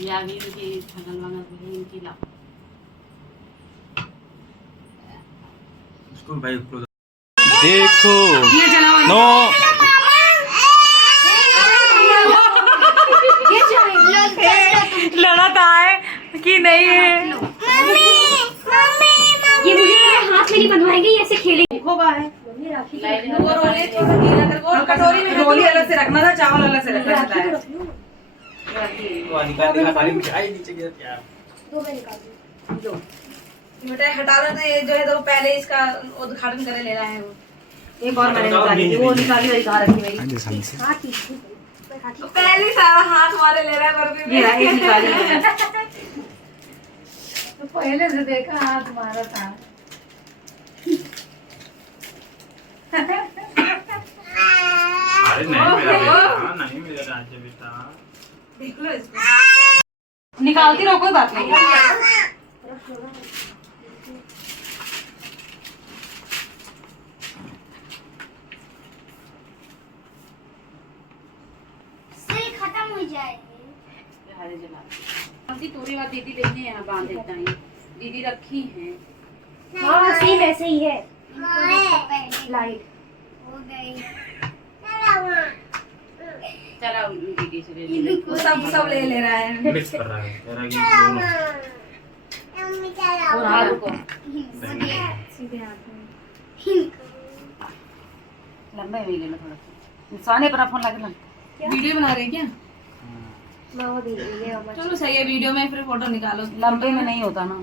या भी इनकी थगल वाला भी इनकी ला उसको भाई क्लोज देखो नो लड़ा है कि नहीं है। ये मुझे हाथ में नहीं बनवाएंगे, ऐसे खेलेंगे। वो कटोरी में रोली अलग से रखना था, चावल अलग से रखना था। वो निकाल सारी मिठाई नीचे गिर गया। दो मैं निकाल दूं। जो मिठाई हटा रहे थे, जो है तो पहले इसका उद्घाटन करे ले रहा है वो। एक और मैंने निकाली, वो निकाली वही कहाँ रखी मेरी। हाँ ठीक है, तो पहले सारा हाथ हमारे ले रहा है पर भी ये निकाली है। तो पहले से देखा हाथ तुम्हारा था। अरे नहीं मेरा बेटा, नहीं मेरा राजा बेटा। देख लो इसको। निकालती रहो, कोई बात नहीं। सिल खत्म हो जाएगी। थोड़ी बात दीदी लेके यहाँ बांध देता है, दीदी रखी है। हाँ सेम ऐसे ही है। लाइट हो गई। चला दीदी से ले ले। वो सब ले रहा है। मिक्स कर रहा है कह रहा है कि दोनों और हाथ को सीधे हाथ में। लंबे में ले लो थोड़ा। साने पर फोन लगे ना। वीडियो बना रहे हैं क्या? मैं वो दे रही है। चलो सही है, वीडियो में फिर फोटो निकालो। लंबे में नहीं होता ना।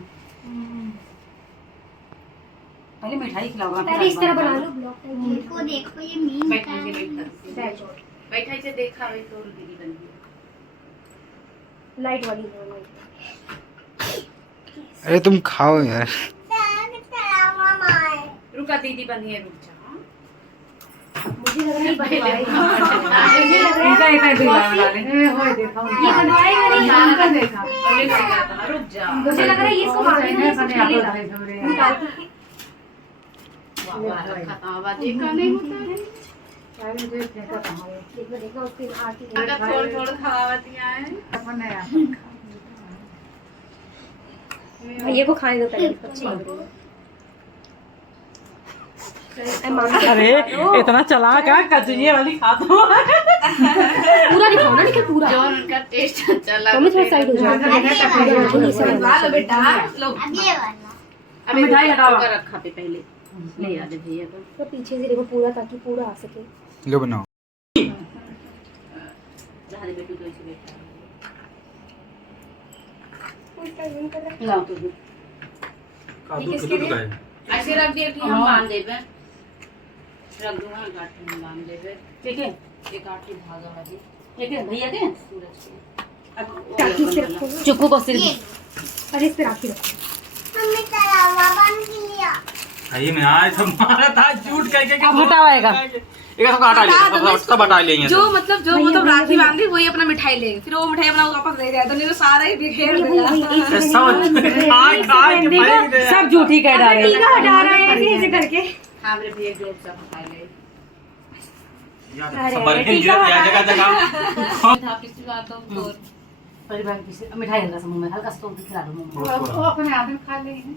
पहले मिठाई खिलाओ। पहले इस तरह बना लो ब्लॉक टाइप। को देखो ये मीन बैठा से बैठा से देखा भाई तो दीदी बन गई। लाइट वाली है। अरे तुम खाओ यार। रुका दीदी बनी है, रुक जा। मुझे लग रहा है मुझे लग रहा है देखा ये बनवाएगा नहीं। हमका देखा। रुक जा। मुझे लग रहा है ये इसको मारने में कुछ खेलेगा। निकाल के आवाज का नहीं होता है। देखो देखो उसके आरती थोड़ा खावातियां हैं। भैया को खाने दो पहले। अच्छी लग रही है। अरे इतना चला क्या कचरिए वाली खा दो। पूरा दिखाओ ना, लेकिन पूरा जो उनका टेस्ट अच्छा लगा। मम्मी थोड़ा साइड हो जाओ। ला लो बेटा, लो। अब ये वाला। अभी मिठाई हटाओ। रखा पे पहले ले आ दे भैया को। तो पीछे से देखो पूरा, ताकि पूरा आ सके। लो बनाओ। जहां बेटू तो इसे बैठा लाओ तो कादू कितने का है? ऐसे रख दिए कि हम बांध देबे। रख दूंगा गाठी में बांध देबे। ठीक है, एक आठी धागा वाली। ठीक है भैया के सूरज के। टाकी से रखो। चुप्पू को सिर्फ अरे इस पे राखी रखो। मम्मी तलावा बन गया। आइए मैं आज हमारा था झूठ कह के अब हटाएगा। एक सब हटा लिया, सब हटा लेंगे। जो मतलब राखी बांधी वही अपना मिठाई ले, फिर वो मिठाई अपना वापस दे दिया तो नहीं तो सारा ही बिखेर देगा। सब झूठी कह डाले। हटा रहे हैं ऐसे ऐसे करके। हां मेरे भैया जोर से हटा ले। जगह था किसी बात तो परिवार की मिठाई हल्का सा मुंह में हल्का सा तो खिला दो मुंह में। वो अपने आप में खा लेंगे।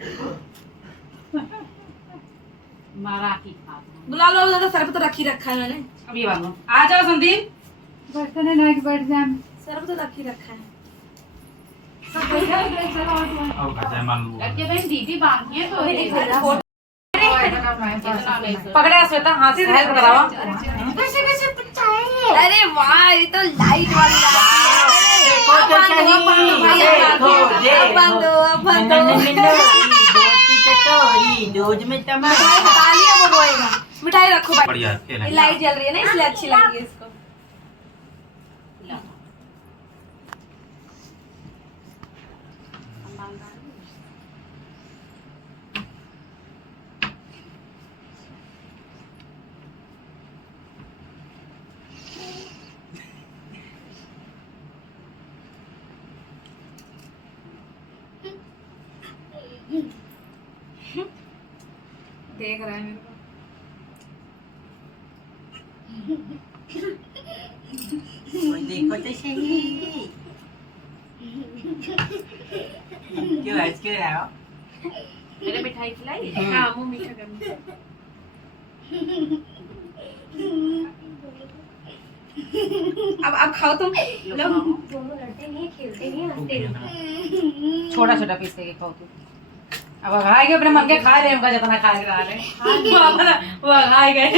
मारा की खा बुला लो, ज्यादा सर पे तो रखी रखा है मैंने। अब ये वाला आ जाओ संदीप। बर्तन है ना कि बैठ जाए। सर पे तो रखी रखा है। सब बैठ जाए चलो और अब घर जाए मान लो। लड़के बहन दीदी बांधी है तो पकड़े पकड़े श्वेता हाथ से हेल्प कराओ। कैसे कैसे पिटाए। अरे वाह, ये तो लाइट वाली मिठाई रखो। बढ़िया लाइट जल रही है ना, इसलिए अच्छी लग रही है इसको। देख रहा है मेरे को। देखो तो सही क्यों हंस क्यों रहा हो मेरे मिठाई खिलाई हाँ मुंह मीठा करना अब खाओ तुम लो दोनों लड़ते नहीं खेलते नहीं हंसते नहीं छोटा छोटा पीस के खाओ तू अब खाएंगे अपने मन के खा रहे हैं उनका जितना खाए रहा है वो खाए गए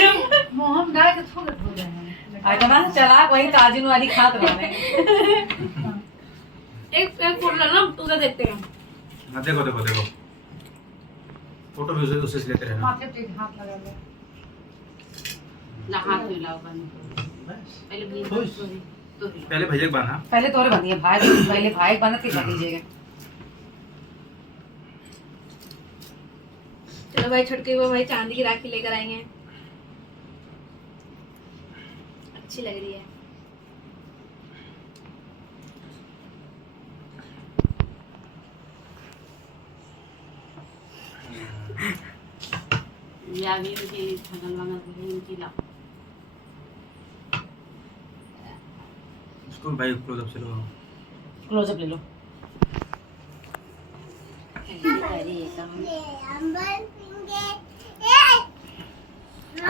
मोहन डाल के थोड़े हो रहे हैं आज तो ना चला वही काजू वाली खात रहे एक फूल लो ना उधर देखते हैं हाँ देखो देखो देखो फोटो भी उसे से लेते रहना माथे पे हाथ लगा लो ना हाथ मिलाओ पहले भी तो पहले भैया को बांधा पहले तोरे बनिए भाई पहले भाई बना के कर दीजिएगा चलो भाई छुटके को भाई चांदी की राखी लेकर आएंगे अच्छी लग रही है या भी उनकी थगल वाला उनकी ला उसको भाई क्लोजअप से लो क्लोजअप ले लो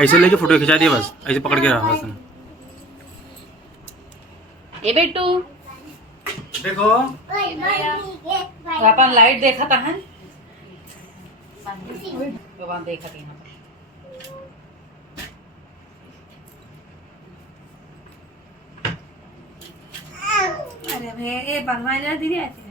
ऐसे लेके फोटो खिंचा दिया बस ऐसे पकड़ के रहा बस ए बेटू देखो तो अपन लाइट देखा था है तो वहाँ देखा थी यहाँ अरे भैया ये बनवाए ना दीदी आती है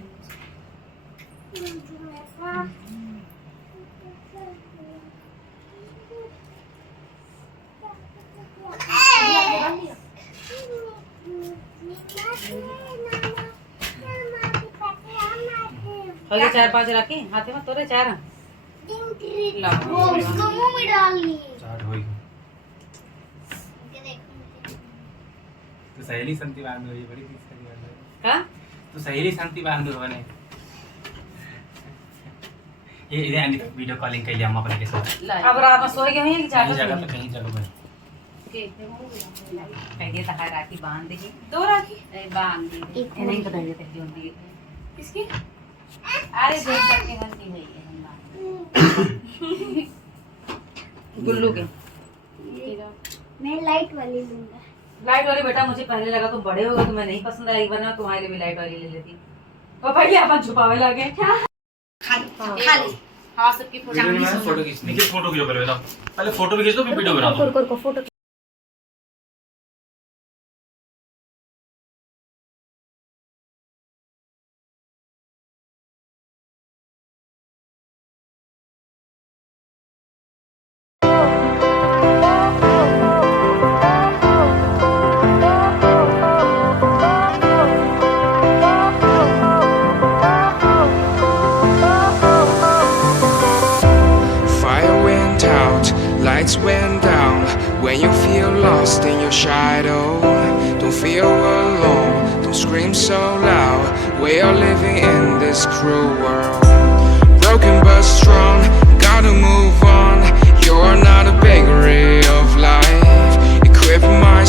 और ये 4-5 रखे हाथे में तोरे 4 वो उसको मुंह में डालनी चाट होई तो सहेली संति बांध दो ये बड़ी चीज करी वाला का तो सहेली संति बांध दो बने ये इधर वीडियो कॉलिंग के लिए हम अपने के साथ अब रात में सोए गए हैं कि कहीं जाकर जगह पे कहीं जगह पे कहिए तो राखी बांध देगी 2 राखी बांध दी ये नहीं बताइए थे जो दी किसकी अरे देख सकते हैं की हुई है हम गुल्लू के मैं लाइट वाली लूंगा लाइट वाली बेटा मुझे पहले लगा तुम बड़े हो गए तो मैं नहीं पसंद आई वरना तुम्हारे भी लाइट वाली ले लेती और पहले अपन छुपावे लगे खाली हाँ सबकी फोटो खींचने की फोटो क्यों करोगे पहले फोटो भी खींच दो फिर वीडियो बना दो को photo Lights went down when you feel lost in your shadow. Don't feel alone, don't scream so loud. We are living in this cruel world. Broken but strong, gotta move on. You're not a bakery of life. Equip my